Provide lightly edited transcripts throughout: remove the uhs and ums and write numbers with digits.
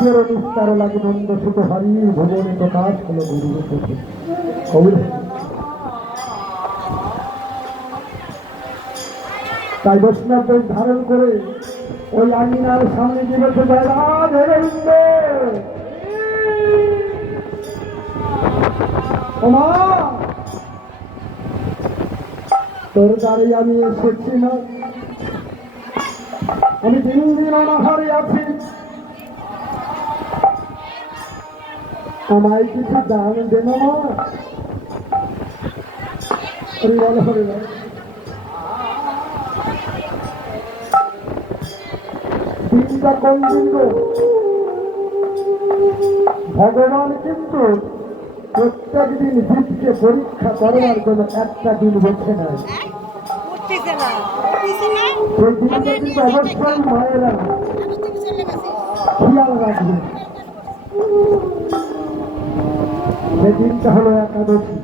জীবের নিস্তার লাগে নন্দ সুত হারিয়ে ভুবনে প্রকাশ হলো গুরুর চোখে। কবি তাই বৈষ্ণব বেশ ধারণ করে ওই আঙিনার সামনে গিয়ে বলছে, জয় রাধে গোবিন্দ। ওমা, তোর দ্বারে আমি এসেছি না, আমি দিন দিন অনাহারে আছি, আমায় কিছু দান দেন না। হরি বল, হরি বল। দিনটা কোন দিন গো? ভগবান কিন্তু প্রত্যেক দিন জীবকে পরীক্ষা করবার জন্য একটা দিন বেছে নেয়। সেই দিনটা কিন্তু অবশ্যই মায়েরা খেয়াল রাখবে। সেদিনটা হলো একাদশী।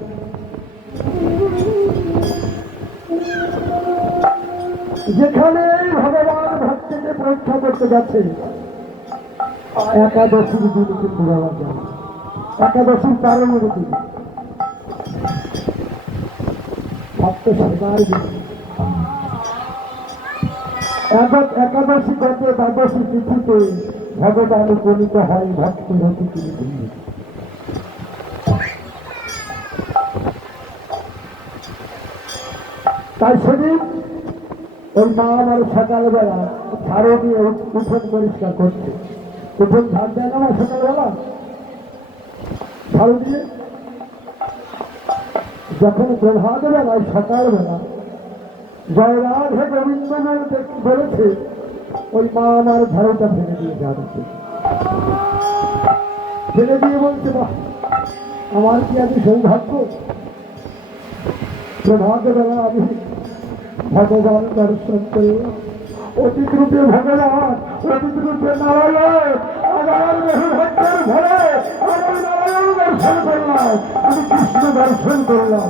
যেখানে ভগবান ভক্তকে পরীক্ষা করতে যাচ্ছে, একাদশীর দিন কিন্তু বলা যায়। একাদশীর কারণের দিন ভক্ত সবার দিন। একাদশী গত দ্বাদশী তিথিতে ভগবান উপনীত হয় ভক্ত রতির দিনে। তাই সেদিন ওই মা আমার সকালবেলা ঝাড়ু দিয়ে উঠোন পরিষ্কার করছে। উঠোন ঝাড় দেয় না সকালবেলা, ঝাড়ু দিয়ে যখন প্রভাত বেলায় সকালবেলা জয় রাধে গোবিন্দ বলেছে, ওই মা আমার ঝাড়ুটা ফেলে দিয়ে যাচ্ছে। ফেলে দিয়ে বলছে, বাহ, আমার কি আজ সৌভাগ্য, প্রভাত বেলা আমি ভগবান দর্শন করলাম। অতীত রূপে ভগবান, অতীত রূপে নারায়ণ, আমার ভক্তের ঘরে আমি নারায়ণ দর্শন করলাম, আমি কৃষ্ণ দর্শন করলাম।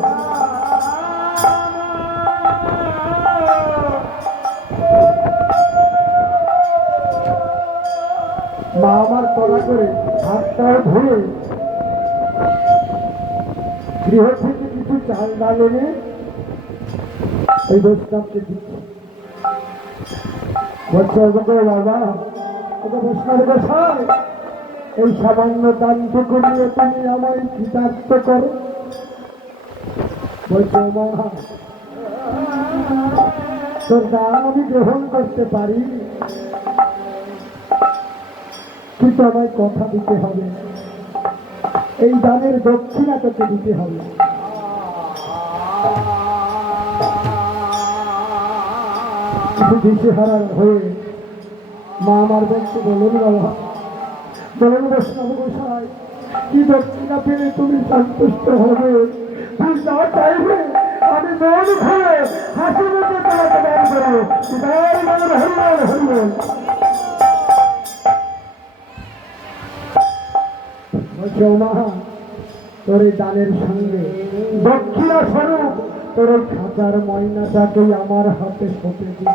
মা আমার কড়া করে হাতটাও ধুয়ে গৃহ থেকে কিছু চাল ডাল এনে এই বৈষ্ণবকে দিচ্ছে। বলছে, বাবা, ওকে বৈষ্ণব গোসাই, এই সামান্য দানটুকু নিয়ে তুমি আমায় কৃতার্থ করো। বলছে, মা, তোর দান আমি গ্রহণ করতে পারি, কিন্তু আমায় কথা দিতে হবে, এই দানের দক্ষিণা তোকে দিতে হবে। দিশেহারা হয়ে মা আমার বলছে, বলুন বাবা, বলুন বৈষ্ণব গোসাই, কি দক্ষিণা পেলে তুমি সন্তুষ্ট হবে? তুমি যা চাইবে আমি মন খুলে হাসি মুখে তোমাকে দান করবো। হরিবল, হরিবল। বলছে, মা, তোর এই দানের সঙ্গে দক্ষিণা স্বরূপ তোর ওই খাঁচার ময়নাটাকেই আমার হাতে সঁপে দিবি।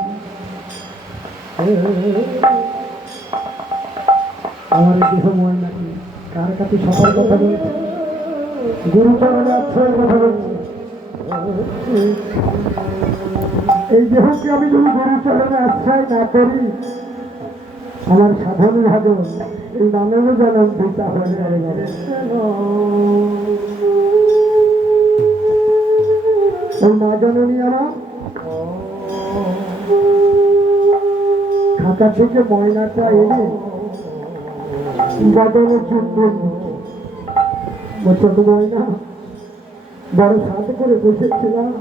আমার দেহ ময়নাটি কার কাছে সবার কথা বলছে? গুরুচরণে আশ্রয়ের কথা বলছে। এই দেহকে আমি যদি গুরুচরণে আশ্রয় না করি, আমার সাধন ভাজন এই নামেরও যেন বৃথা হয়ে যাবে। ওই মা জননী আমার খাতা থেকে ময়নাটা এনে বাদনে চুম্বন বলছে, ময়না, বড় সাথ করে বসেছিলাম,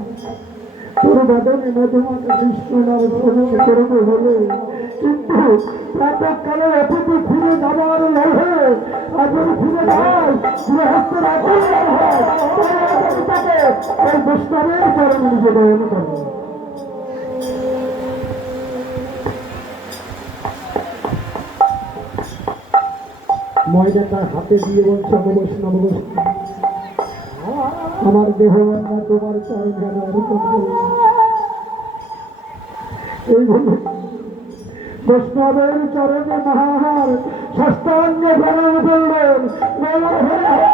তোর বাদনে মধুমাতা কৃষ্ণ নাম শ্রবণ করবে বলে, কিন্তু প্রাতঃকালে অতিথি ফিরে যাবার লোভে আজ ফিরে যায় গৃহস্থের আচরণ হয়, ওই বৈষ্ণবের চরণে নিবেদন করে। ময়দা তার হাতে দিয়ে বলছে, বৈষ্ণব গোসাই, আমার দেহ তোমার চরণে এই বলে বৈষ্ণবের চরণে মহাহার ষষ্ঠাঙ্গ প্রণাম করলেন। বলো হরে হরে।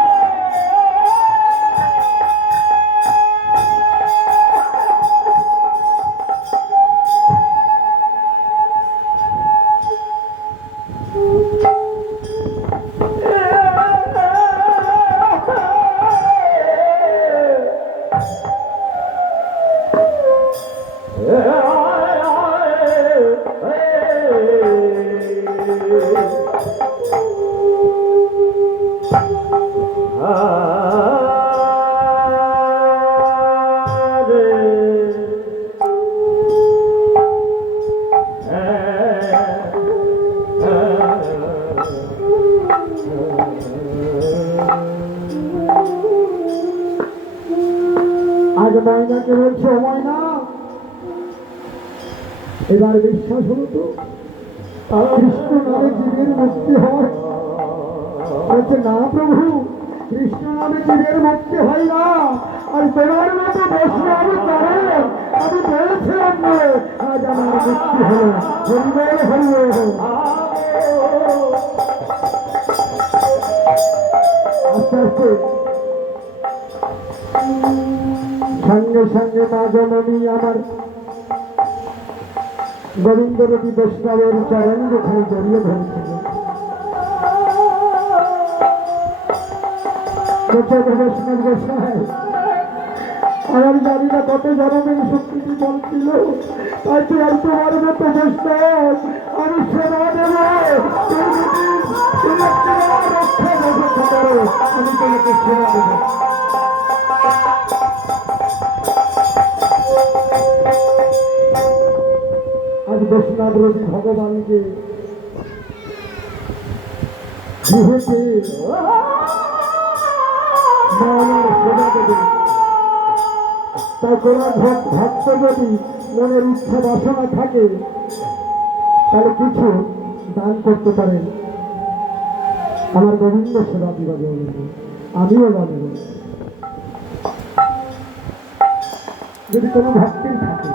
আজ ময়নাকে বলছো ময়না, এবার বিশ্বাস হলো তো কৃষ্ণ নামে জীবের মুক্তি হয়? বলছে না প্রভু, কৃষ্ণ নামে জীবের মুক্তি হয় না। আর তোমার মতো বৈষ্ণব কারণ আমি বলেছিলাম বলে আজ আমার মুক্তি হলো। হরিবল হরিবল। আস্তে আস্তে সঙ্গে সঙ্গে মা জননী আমার গোবিন্দরবী বৈষ্ণবের চরণ যেখানে জড়িয়ে ধরেছিল, বৈষ্ণব গোসাই আমার জানি না কত জনমের শক্তিটি বলছিল, তাই তো আর তোমার মতো বৈষ্ণব আমি সেবা দেব, রক্ষা ব্যবস্থা করো, আমি তোমাকে সেবা দেব। আজ বৈষ্ণব রবি ভগবানকে গৃহেতে মায়ের সেবা দেবে। তাই কোনো ভক্ত যদি মনের ইচ্ছা বাসনা থাকে তাহলে কিছু দান করতে পারেন আমার গোবিন্দ সেবা বিভাগে। আমিও জানি যদি কোনো ভক্তির থাকে।